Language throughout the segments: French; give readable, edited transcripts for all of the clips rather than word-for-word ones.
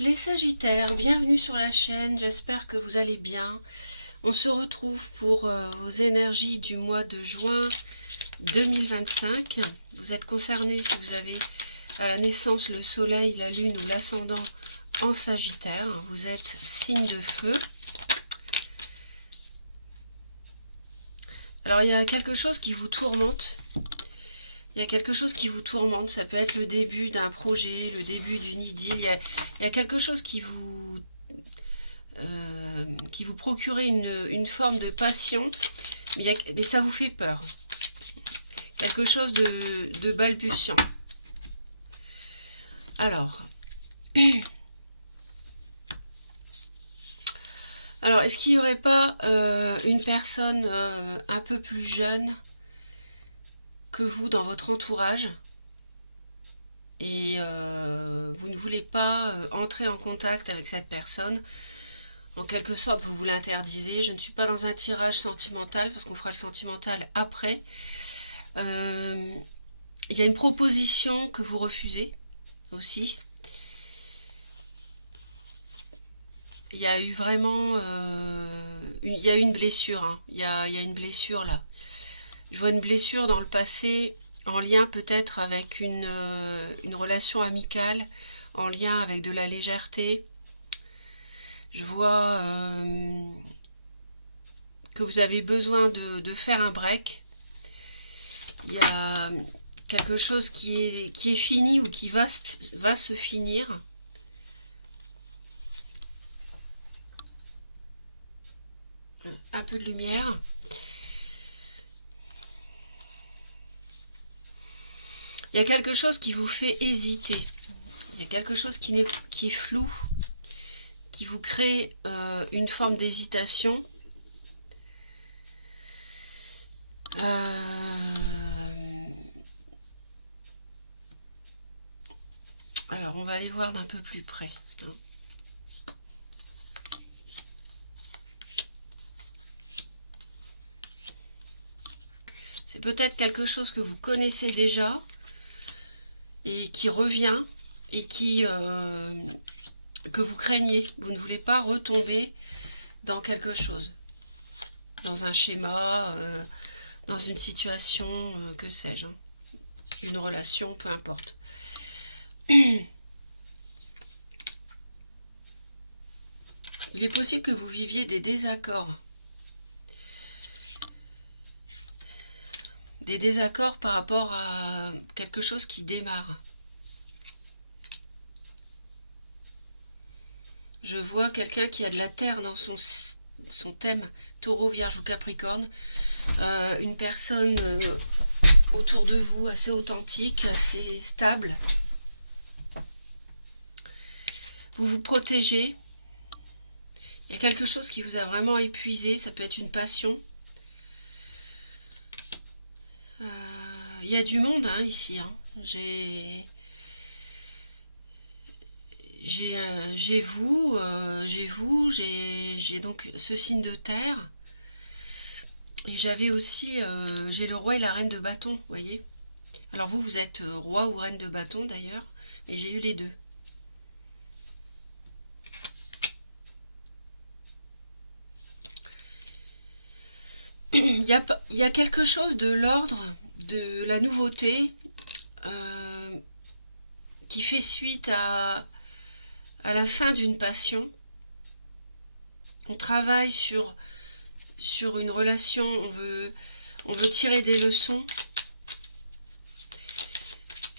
Les Sagittaires, bienvenue sur la chaîne, j'espère que vous allez bien. On se retrouve pour vos énergies du mois de juin 2025. Vous êtes concernés si vous avez à la naissance le soleil, la lune ou l'ascendant en Sagittaire. Vous êtes signe de feu. Alors il y a quelque chose qui vous tourmente. Il y a quelque chose qui vous tourmente, ça peut être le début d'un projet, le début d'une idylle. Il y a quelque chose qui vous procure une forme de passion, mais ça vous fait peur. Quelque chose de balbutiant. Alors, est-ce qu'il n'y aurait pas une personne un peu plus jeune que vous dans votre entourage et vous ne voulez pas entrer en contact avec cette personne? En quelque sorte, vous vous l'interdisez. Je ne suis pas dans un tirage sentimental parce qu'on fera le sentimental après. Il y a une proposition que vous refusez aussi. Il y a eu vraiment il y a eu une blessure, hein. Il y a une blessure là. Je vois une blessure dans le passé en lien peut-être avec une relation amicale, en lien avec de la légèreté. Je vois que vous avez besoin de faire un break. Il y a quelque chose qui est fini ou qui va se finir. Un peu de lumière. Il y a quelque chose qui vous fait hésiter. Il y a quelque chose qui est flou, qui vous crée une forme d'hésitation. Alors, on va aller voir d'un peu plus près. C'est peut-être quelque chose que vous connaissez déjà et qui revient et que vous craignez. Vous ne voulez pas retomber dans quelque chose, dans un schéma, dans une situation, que sais-je, hein, une relation, peu importe. Il est possible que vous viviez des désaccords par rapport à quelque chose qui démarre. Je vois quelqu'un qui a de la terre dans son thème, taureau, vierge ou capricorne. Une personne autour de vous assez authentique, assez stable. Vous vous protégez. Il y a quelque chose qui vous a vraiment épuisé, ça peut être une passion. Il y a du monde hein, ici. Hein. J'ai vous, j'ai donc ce signe de terre. Et j'avais aussi, j'ai le roi et la reine de bâton, vous voyez. Alors vous êtes roi ou reine de bâton d'ailleurs, et j'ai eu les deux. Il y a quelque chose de l'ordre de la nouveauté qui fait suite à la fin d'une passion. On travaille sur une relation, on veut tirer des leçons.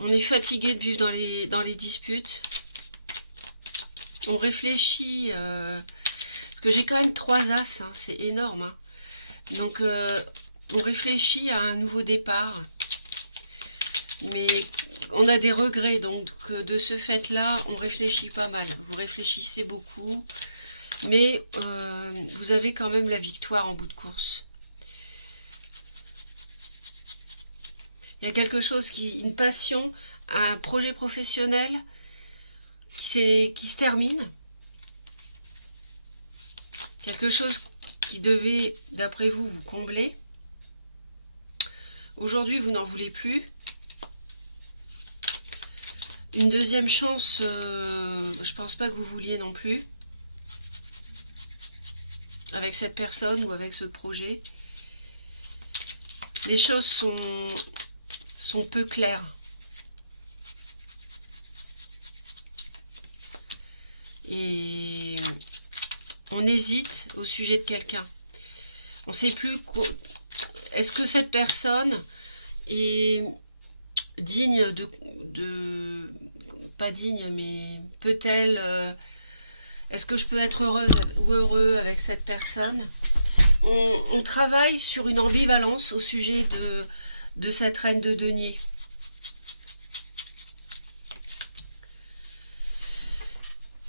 On est fatigué de vivre dans les disputes. On réfléchit, parce que j'ai quand même 3 as, hein, c'est énorme. Hein. Donc on réfléchit à un nouveau départ. Mais on a des regrets, donc de ce fait-là, on réfléchit pas mal. Vous réfléchissez beaucoup, mais vous avez quand même la victoire en bout de course. Il y a quelque chose une passion, un projet professionnel qui se termine. Quelque chose qui devait, d'après vous, vous combler. Aujourd'hui, vous n'en voulez plus. Une deuxième chance, je pense pas que vous vouliez non plus, avec cette personne ou avec ce projet. Les choses sont peu claires. Et on hésite au sujet de quelqu'un. On ne sait plus est-ce que cette personne est digne pas digne, mais peut-elle, est-ce que je peux être heureuse ou heureux avec cette personne? On travaille sur une ambivalence au sujet de cette reine de denier.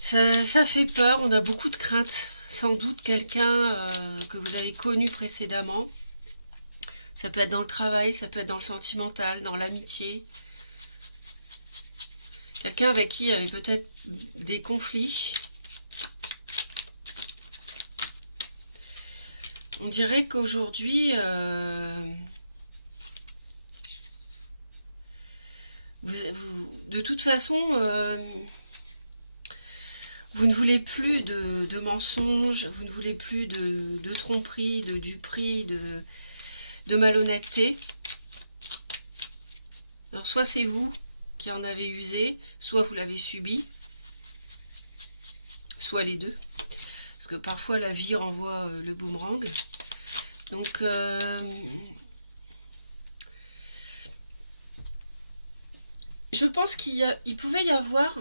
Ça fait peur, on a beaucoup de craintes. Sans doute quelqu'un que vous avez connu précédemment. Ça peut être dans le travail, ça peut être dans le sentimental, dans l'amitié. Quelqu'un avec qui il y avait peut-être des conflits. On dirait qu'aujourd'hui, de toute façon, vous ne voulez plus de mensonges, vous ne voulez plus de tromperies, de duperies, de malhonnêteté. Alors soit c'est vous qui en avez usé, soit vous l'avez subi, soit les deux. Parce que parfois la vie renvoie le boomerang. Donc je pense qu'il pouvait y avoir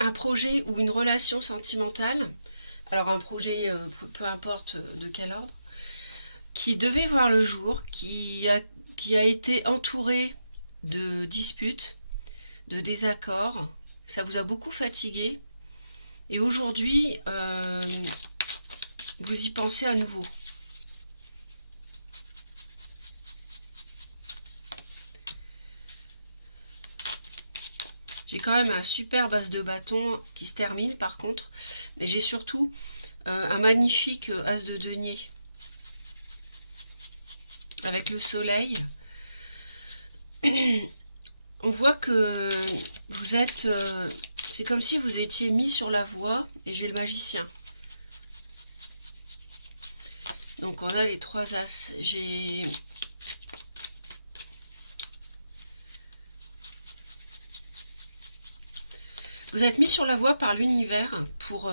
un projet ou une relation sentimentale, alors un projet, peu importe de quel ordre, qui devait voir le jour, qui a été entouré de disputes, de désaccords. Ça vous a beaucoup fatigué. Et aujourd'hui, vous y pensez à nouveau. J'ai quand même un super base de bâton qui se termine par contre. Mais j'ai surtout un magnifique as de denier avec le soleil. On voit que vous êtes... c'est comme si vous étiez mis sur la voie et j'ai le magicien. Donc on a les trois as. Vous êtes mis sur la voie par l'univers pour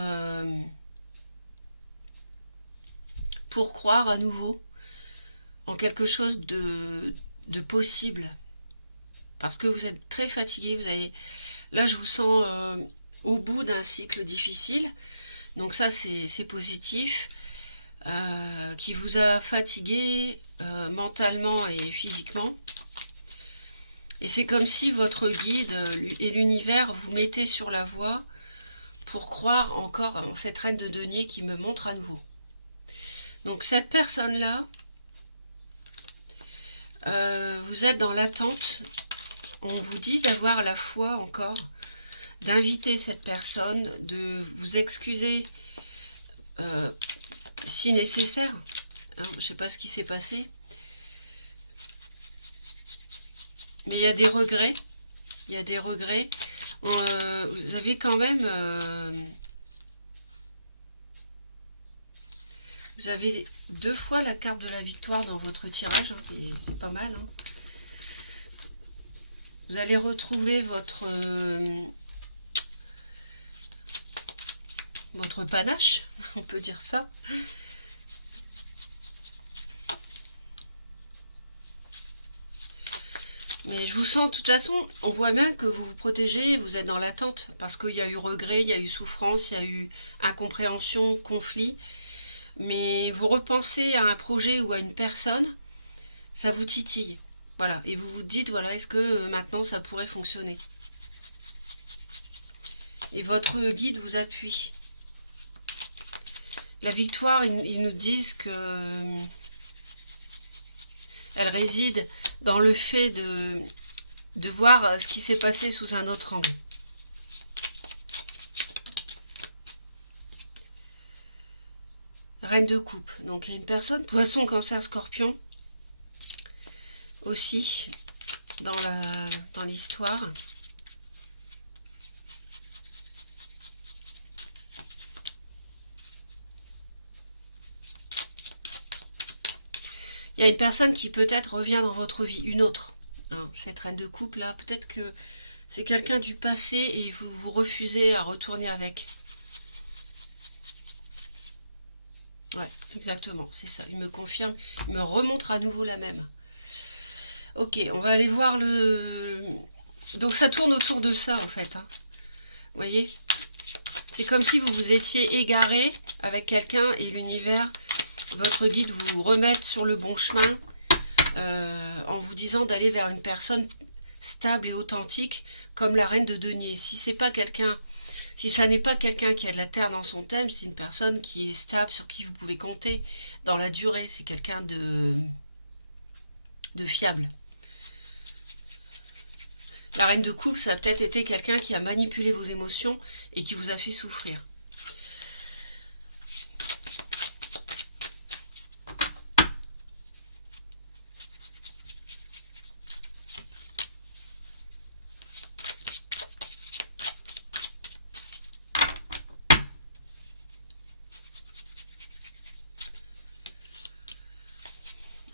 croire à nouveau en quelque chose de possible. Parce que vous êtes très fatigué. Là, je vous sens au bout d'un cycle difficile. Donc ça, c'est positif. Qui vous a fatigué mentalement et physiquement. Et c'est comme si votre guide et l'univers vous mettaient sur la voie pour croire encore en cette reine de denier qui me montre à nouveau. Donc cette personne-là, vous êtes dans l'attente. On vous dit d'avoir la foi encore, d'inviter cette personne, de vous excuser si nécessaire. Hein, je ne sais pas ce qui s'est passé. Mais il y a des regrets. Il y a des regrets. Vous avez quand même... vous avez 2 fois la carte de la victoire dans votre tirage. Hein, c'est pas mal. Hein. Vous allez retrouver votre panache, on peut dire ça. Mais je vous sens, de toute façon, on voit bien que vous vous protégez, vous êtes dans l'attente, parce qu'il y a eu regret, il y a eu souffrance, il y a eu incompréhension, conflit. Mais vous repensez à un projet ou à une personne, ça vous titille. Voilà, et vous vous dites, voilà, est-ce que maintenant ça pourrait fonctionner? Et votre guide vous appuie. La victoire, ils nous disent que elle réside dans le fait de voir ce qui s'est passé sous un autre angle. Reine de coupe. Donc il y a une personne, poisson, cancer, scorpion, aussi dans l'histoire. y a une personne qui peut-être revient dans votre vie, une autre. Hein, cette reine de coupe là, peut-être que c'est quelqu'un du passé et vous refusez à retourner avec. Ouais, exactement, c'est ça. Il me confirme, il me remontre à nouveau la même. Ok, on va aller voir le... Donc ça tourne autour de ça en fait. Hein. Vous voyez? C'est comme si vous vous étiez égaré avec quelqu'un et l'univers, votre guide, vous remette sur le bon chemin en vous disant d'aller vers une personne stable et authentique comme la reine de denier. Si c'est pas quelqu'un, si ça n'est pas quelqu'un qui a de la terre dans son thème, c'est une personne qui est stable, sur qui vous pouvez compter dans la durée. C'est quelqu'un de fiable. La reine de coupe, ça a peut-être été quelqu'un qui a manipulé vos émotions et qui vous a fait souffrir.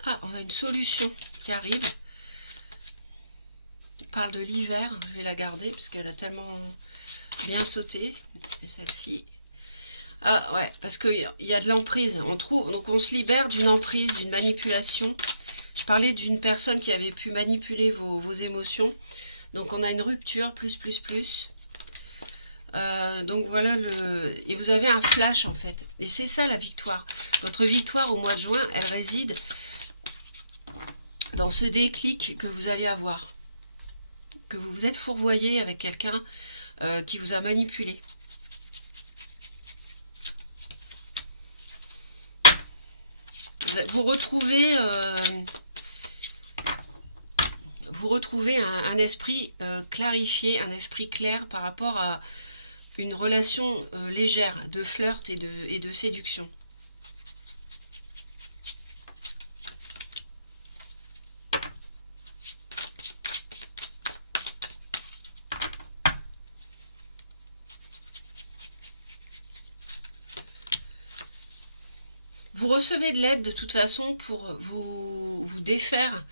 Ah, on a une solution qui arrive. On parle de l'hiver, je vais la garder parce qu'elle a tellement bien sauté. Et celle-ci. Ah ouais, parce qu'il y a de l'emprise. Donc on se libère d'une emprise, d'une manipulation. Je parlais d'une personne qui avait pu manipuler vos émotions. Donc on a une rupture, plus. Donc voilà, et vous avez un flash en fait. Et c'est ça la victoire. Votre victoire au mois de juin, elle réside dans ce déclic que vous allez avoir. Que vous vous êtes fourvoyé avec quelqu'un qui vous a manipulé. Vous retrouvez un esprit clarifié, un esprit clair par rapport à une relation légère de flirt et de séduction. Vous recevez de l'aide de toute façon pour vous défaire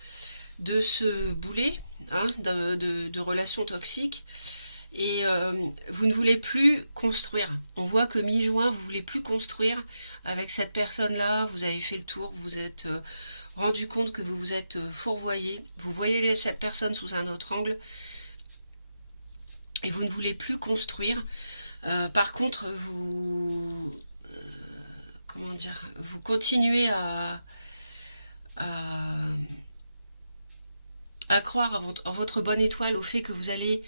de ce boulet hein, de relations toxiques et vous ne voulez plus construire. On voit que mi-juin, vous ne voulez plus construire avec cette personne-là, vous avez fait le tour, vous vous êtes rendu compte que vous vous êtes fourvoyé, vous voyez cette personne sous un autre angle et vous ne voulez plus construire. Par contre, comment dire, vous continuez à, à croire en votre bonne étoile, au fait que vous allez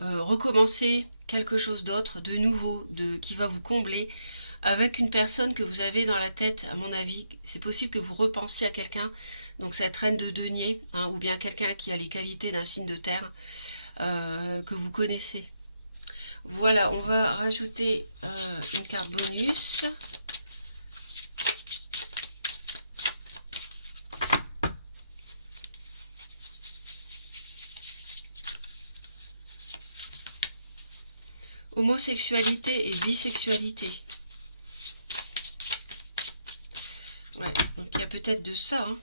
recommencer quelque chose d'autre, de nouveau, qui va vous combler, avec une personne que vous avez dans la tête, à mon avis. C'est possible que vous repensiez à quelqu'un, donc cette reine de denier, hein, ou bien quelqu'un qui a les qualités d'un signe de terre, que vous connaissez. Voilà, on va rajouter une carte bonus. Homosexualité et bisexualité. Ouais, donc il y a peut-être de ça hein,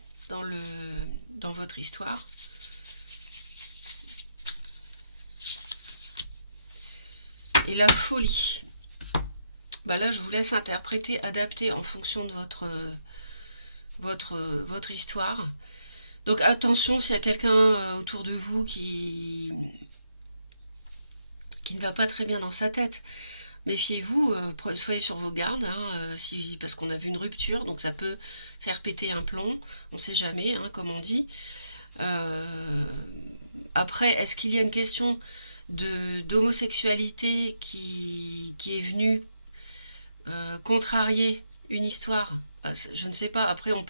dans votre histoire. Et la folie. Bah là, je vous laisse interpréter, adapter en fonction de votre histoire. Donc attention s'il y a quelqu'un autour de vous qui ne va pas très bien dans sa tête. Méfiez-vous, soyez sur vos gardes, hein, parce qu'on a vu une rupture, donc ça peut faire péter un plomb, on ne sait jamais, hein, comme on dit. Après, est-ce qu'il y a une question d'homosexualité qui est venue contrarier une histoire? Je ne sais pas, après on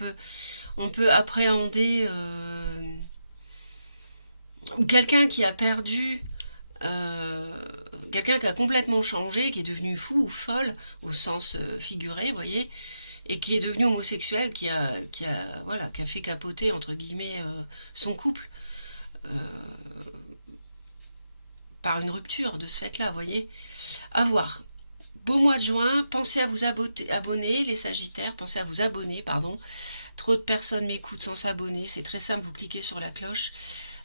peut appréhender quelqu'un qui a perdu euh, quelqu'un qui a complètement changé, qui est devenu fou ou folle, au sens figuré, vous voyez, et qui est devenu homosexuel, voilà, qui a fait capoter, entre guillemets, son couple, par une rupture de ce fait-là, vous voyez. À voir. Beau mois de juin, pensez à vous abonner, les Sagittaires, pensez à vous abonner, pardon. trop de personnes m'écoutent sans s'abonner. C'est très simple, vous cliquez sur la cloche.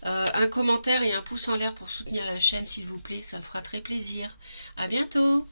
Un commentaire et un pouce en l'air pour soutenir la chaîne, s'il vous plaît, ça me fera très plaisir. À bientôt!